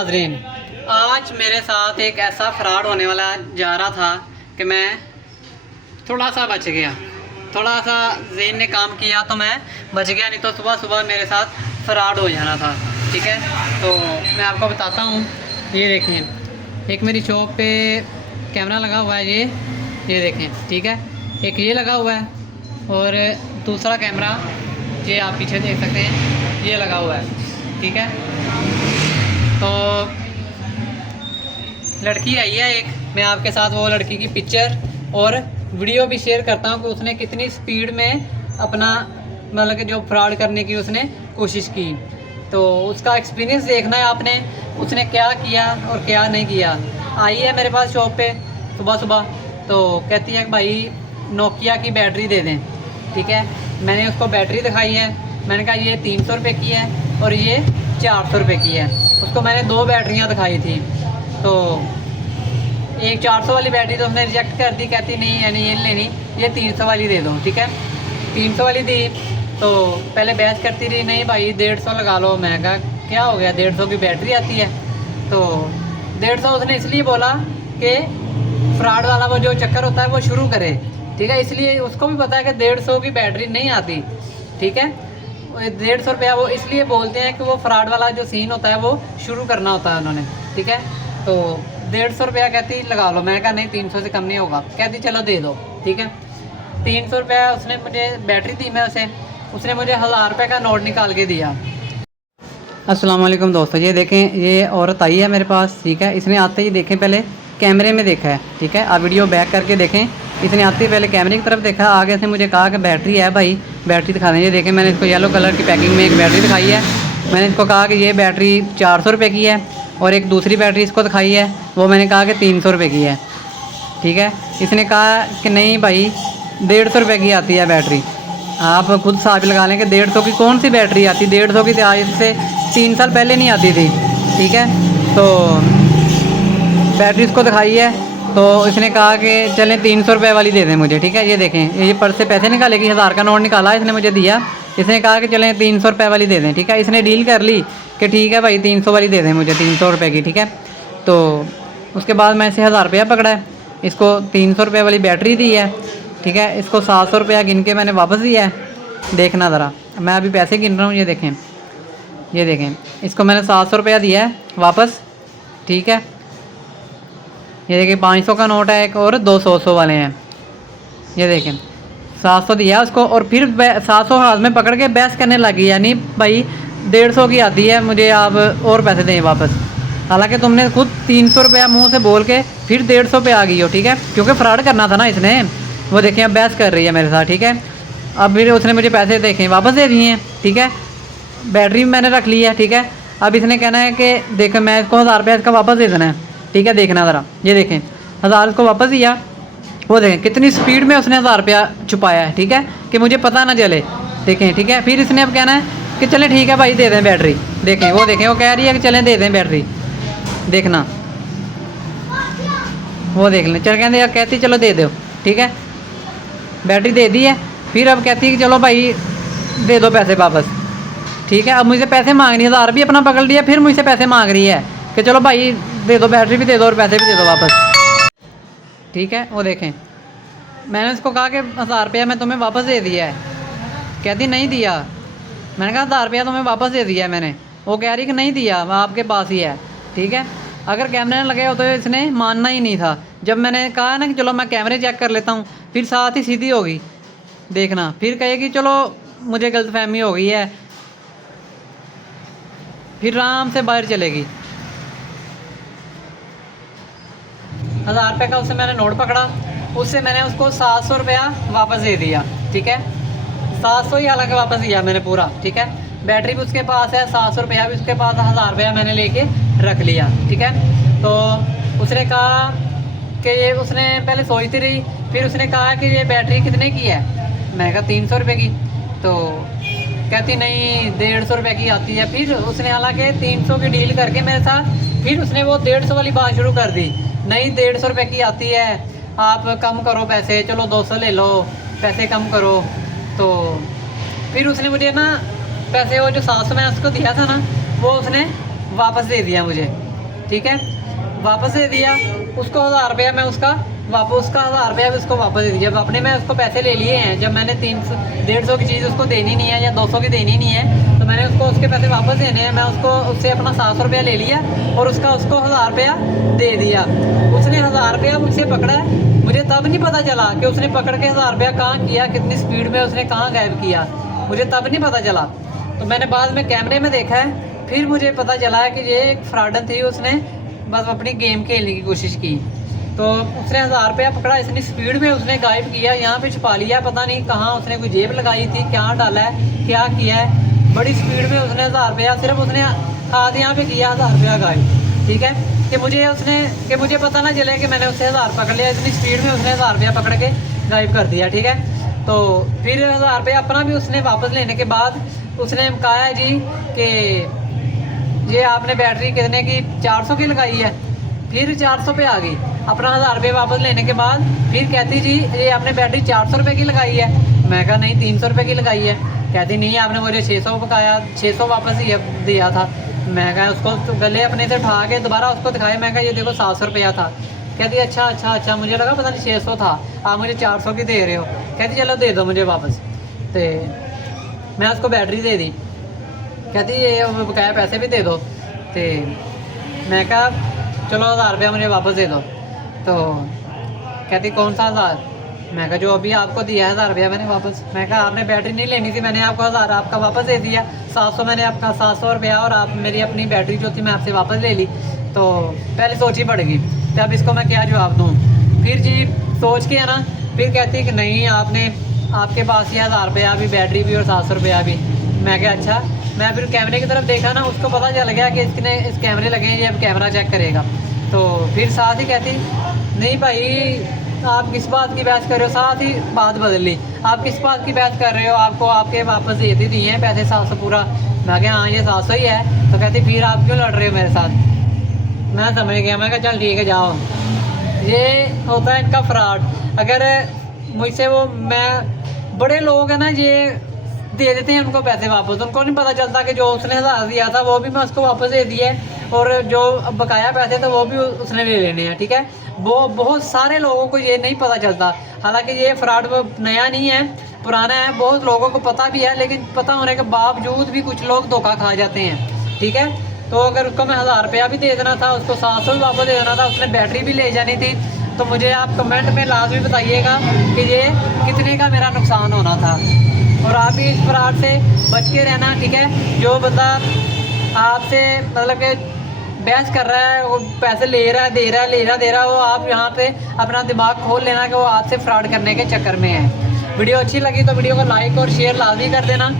नाजरीन, आज मेरे साथ एक ऐसा फ्रॉड होने वाला जा रहा था कि मैं थोड़ा सा बच गया। थोड़ा सा ज़हन ने काम किया तो मैं बच गया, नहीं तो सुबह सुबह मेरे साथ फ्रॉड हो जाना था। ठीक है, तो मैं आपको बताता हूँ। ये देखें, एक मेरी शॉप पे कैमरा लगा हुआ है, ये देखें। ठीक है, एक ये लगा हुआ है और दूसरा कैमरा ये आप पीछे देख सकते हैं, ये लगा हुआ है। ठीक है, तो लड़की आई है एक, मैं आपके साथ वो लड़की की पिक्चर और वीडियो भी शेयर करता हूँ कि उसने कितनी स्पीड में अपना मतलब कि जो फ्रॉड करने की उसने कोशिश की। तो उसका एक्सपीरियंस देखना है आपने, उसने क्या किया और क्या नहीं किया। आई है मेरे पास शॉप पे सुबह सुबह, तो कहती है कि भाई नोकिया की बैटरी दे दें। ठीक है, मैंने उसको बैटरी दिखाई है, मैंने कहा ये 300 रुपये की है और ये 400 रुपये की है। उसको मैंने 2 बैटरियाँ दिखाई थी, तो एक 400 वाली बैटरी तो उसने रिजेक्ट कर दी, कहती नहीं यानी ये लेनी, ये 300 वाली दे दो। ठीक है, 300 वाली दी तो पहले बहस करती रही, नहीं भाई 150 लगा लो। मैं कहा क्या हो गया, 150 की बैटरी आती है। तो 150 उसने इसलिए बोला कि फ्रॉड वाला वो जो चक्कर होता है वो शुरू करे। ठीक है, इसलिए उसको भी पता है कि 150 की बैटरी नहीं आती। ठीक है, 150 रुपया वो इसलिए बोलते हैं कि वो फ्रॉड वाला जो सीन होता है वो शुरू करना होता है उन्होंने। ठीक है, तो 150 रुपया कहती लगा लो। मैंने कहा नहीं 300 से कम नहीं होगा। कहती चलो दे दो। ठीक है, 300 रुपया उसने मुझे बैटरी दी, मैं उसने मुझे 1000 रुपये का नोट निकाल के दिया। अस्सलाम वालेकुम दोस्तों, ये देखें, ये औरत आई है मेरे पास। ठीक है, इसने आते ही देखें पहले कैमरे में देखा है। ठीक है, आप वीडियो बैक करके देखें। इसने आते ही पहले कैमरे की तरफ देखा, आगे से मुझे कहा कि बैटरी है भाई, बैटरी दिखा दें। ये देखें, मैंने इसको येलो कलर की पैकिंग में एक बैटरी दिखाई है। मैंने इसको कहा कि ये बैटरी 400 रुपये की है और एक दूसरी बैटरी इसको दिखाई है, वो मैंने कहा कि 300 रुपये की है। ठीक है, इसने कहा कि नहीं भाई 150 रुपये की आती है बैटरी। आप खुद हिसाब लगा लें कि 150 की कौन सी बैटरी आती, 150 की तो आज से 3 साल पहले नहीं आती थी। ठीक है, तो बैटरी इसको दिखाई है, तो इसने कहा कि चलें 300 रुपये वाली दे दें मुझे। ठीक है, ये देखें, ये पर्स से पैसे निकालेगी, 1000 का नोट निकाला, इसने मुझे दिया। इसने कहा कि चलें 300 रुपये वाली दे दें। ठीक है, इसने डील कर ली कि ठीक है भाई 300 वाली दे दें मुझे, 300 रुपये की। ठीक है, तो उसके बाद मैं इसे 1000 रुपया पकड़ा है, इसको 300 रुपये वाली बैटरी दी है। ठीक है, इसको 700 रुपया गिन के मैंने वापस दिया है। देखना ज़रा, मैं अभी पैसे गिन रहा हूँ। ये देखें, इसको मैंने 700 रुपया दिया है वापस। ठीक है, ये देखिए 500 का नोट है एक और 200 वाले हैं। ये देखें 700 दिया उसको और फिर 700 हाथ में पकड़ के बहस करने लगी, यानी भाई 150 की आती है, मुझे आप और पैसे दें वापस। हालांकि तुमने खुद 300 रुपया मुँह से बोल के फिर 150 पे आ गई हो। ठीक है, क्योंकि फ्रॉड करना था ना इसने। वो देखें अब बहस कर रही है मेरे साथ। ठीक है, अब फिर उसने मुझे पैसे देखें वापस दे दिए हैं। ठीक है, बैटरी मैंने रख ली है। ठीक है, अब इसने कहना है कि देखो मैं इसको 1000 रुपया इसका वापस दे देना है। ठीक है, देखना ज़रा, ये देखें 1000 इसको वापस दिया, वो देखें कितनी स्पीड में उसने 1000 रुपया छुपाया है। ठीक है, कि मुझे पता ना चले। देखें, ठीक है, फिर इसने अब कहना है कि चलें ठीक है भाई दे दें बैटरी। देखें, वो कह रही है कि चलें दे दें बैटरी। देखना, वो देख लें, चल कहती चलो दे दो। ठीक है, बैटरी दे दी है, फिर अब कहती है कि चलो भाई दे दो पैसे वापस। ठीक है, अब मुझसे पैसे मांग रही है, 1000 भी अपना पकड़ लिया, फिर मुझसे पैसे मांग रही है कि चलो भाई दे दो, बैटरी भी दे दो और पैसे भी दे दो वापस। ठीक है, वो देखें, मैंने उसको कहा कि 1000 रुपया मैं तुम्हें वापस दे दिया है। कहती नहीं दिया। मैंने कहा 1000 रुपया तुम्हें वापस दे दिया है मैंने। वो कह रही कि नहीं दिया, वह आपके पास ही है। ठीक है, अगर कैमरे लगे हो तो इसने मानना ही नहीं था। जब मैंने कहा ना कि चलो मैं कैमरे चेक कर लेता हूँ, फिर साथ ही सीधी होगी। देखना, फिर कहेगी चलो मुझे गलतफहमी हो गई है, फिर आराम से बाहर चलेगी। 1000 रुपये का उससे मैंने नोट पकड़ा, उससे मैंने उसको 700 रुपया वापस दे दिया। ठीक है, 700 ही हालांकि वापस दिया मैंने पूरा। ठीक है, बैटरी भी उसके पास है, 700 रुपया भी उसके पास, 1000 रुपया मैंने लेके रख लिया। ठीक है, तो उसने कहा कि ये, उसने पहले सोचती रही, फिर उसने कहा कि ये बैटरी कितने की है। मैं कहा 300 रुपये की। तो कहती नहीं 150 रुपये की आती है। फिर उसने हालांकि 300 की डील करके मेरे साथ, फिर उसने वो 150 वाली बात शुरू कर दी, नहीं 150 रुपये की आती है, आप कम करो पैसे, चलो 200 ले लो, पैसे कम करो। तो फिर उसने मुझे ना पैसे, वो जो 700 मैंने उसको दिया था ना, वो उसने वापस दे दिया मुझे। ठीक है, वापस दे दिया उसको 1000 रुपया, मैं उसका 1000 रुपया भी उसको वापस दे दिया। जब अपने मैं उसको पैसे ले लिए हैं, जब मैंने 300 150 की चीज़ उसको देनी नहीं है या 200 की देनी नहीं है, तो मैंने उसको उसके पैसे वापस देने हैं। मैं उसको उससे अपना 700 रुपया ले लिया और उसको 1000 रुपया दे दिया। उसने 1000 रुपया मुझसे पकड़ा है, मुझे तब नहीं पता चला कि उसने पकड़ के 1000 रुपया कहाँ किया, कितनी स्पीड में उसने कहाँ गायब किया, मुझे तब नहीं पता चला। तो मैंने बाद में कैमरे में देखा है, फिर मुझे पता चला है कि ये एक फ्रॉडन थी, उसने बस अपनी गेम खेलने की कोशिश की। तो उसने 1000 रुपया पकड़ा, इतनी स्पीड में उसने गायब किया, यहाँ पे छुपा लिया, पता नहीं कहाँ उसने कोई जेब लगाई थी, क्या डाला है, क्या किया है, बड़ी स्पीड में उसने 1000 रुपया, सिर्फ उसने हाथ यहाँ पे किया 1000 रुपया गायब। ठीक है, कि मुझे पता ना चले कि मैंने उससे 1000 पकड़ लिया, इतनी स्पीड में उसने 1000 रुपया पकड़ के गायब कर दिया। ठीक है, तो फिर 1000 रुपया अपना भी उसने वापस लेने के बाद उसने कहा है जी कि ये आपने बैटरी कितने की 400 की लगाई है। फिर 400 पे आ गई, अपना 1000 रुपये वापस लेने के बाद फिर कहती जी ये आपने बैटरी 400 रुपये की लगाई है। मैं कहा नहीं 300 रुपये की लगाई है। कहती नहीं आपने मुझे 600 पकाया, 600 वापस दिया था। मैं कहा उसको तो गले अपने से उठा के दोबारा उसको दिखाया, मैं कहा ये देखो 700 रुपया था। कहती अच्छा मुझे लगा पता नहीं 600 था, आप मुझे 400 की दे रहे हो। कहती चलो दे दो मुझे वापस। तो मैं उसको बैटरी दे दी, कहती ये बकाया पैसे भी दे दो। तो मैं कहा चलो 1000 रुपया मुझे वापस दे दो। तो कहती कौन सा 1000? मैं कहा जो अभी आपको दिया है 1000 रुपया मैंने वापस। मैं कहा आपने बैटरी नहीं लेनी थी, मैंने आपको 1000 आपका वापस दे दिया, 700 मैंने आपका 700 रुपया और आप मेरी अपनी बैटरी जो थी मैं आपसे वापस ले ली। तो पहले सोची पड़ेगी कि अब इसको मैं क्या जवाब दूँ। फिर जी सोच के है ना, फिर कहती कि नहीं आपके पास ही 1000 रुपया भी, बैटरी भी और 700 रुपया भी। मैं क्या अच्छा, मैं फिर कैमरे की तरफ देखा ना, उसको पता चल गया कि इसने इस कैमरे लगे हैं, ये अब कैमरा चेक करेगा। तो फिर साथ ही कहती नहीं भाई आप किस बात की बहस कर रहे हो, साथ ही बात बदल ली, आप किस बात की बहस कर रहे हो, आपको आपके वापस दे दिए हैं पैसे 700 पूरा। मैं कहा हाँ ये 700 ही है। तो कहती फिर आप क्यों लड़ रहे हो मेरे साथ। मैं समझ गया, मैं कहा चल ठीक है जाओ। ये होता है इनका फ्रॉड। अगर मुझसे बड़े लोग हैं ना, ये दे देते हैं उनको पैसे वापस, उनको नहीं पता चलता कि जो उसने 1000 दिया था वो भी मैं उसको वापस दे दिया है और जो बकाया पैसे थे वो भी उसने ले लेने हैं। ठीक है, वो बहुत सारे लोगों को ये नहीं पता चलता। हालांकि ये फ्रॉड नया नहीं है, पुराना है, बहुत लोगों को पता भी है, लेकिन पता होने के बावजूद भी कुछ लोग धोखा खा जाते हैं। ठीक है, तो अगर उसको मैं 1000 रुपया भी दे देना था, उसको 700 भी वापस दे देना था, उसने बैटरी भी ले जानी थी, तो मुझे आप कमेंट में लाजमी बताइएगा कि ये कितने का मेरा नुकसान होना था। और आप भी इस फ्रॉड से बच के रहना। ठीक है, जो बंदा आपसे मतलब कि बहस कर रहा है, वो पैसे ले रहा है, दे रहा है, वो आप यहाँ पे अपना दिमाग खोल लेना कि वो आपसे फ्रॉड करने के चक्कर में है। वीडियो अच्छी लगी तो वीडियो को लाइक और शेयर लाजमी कर देना।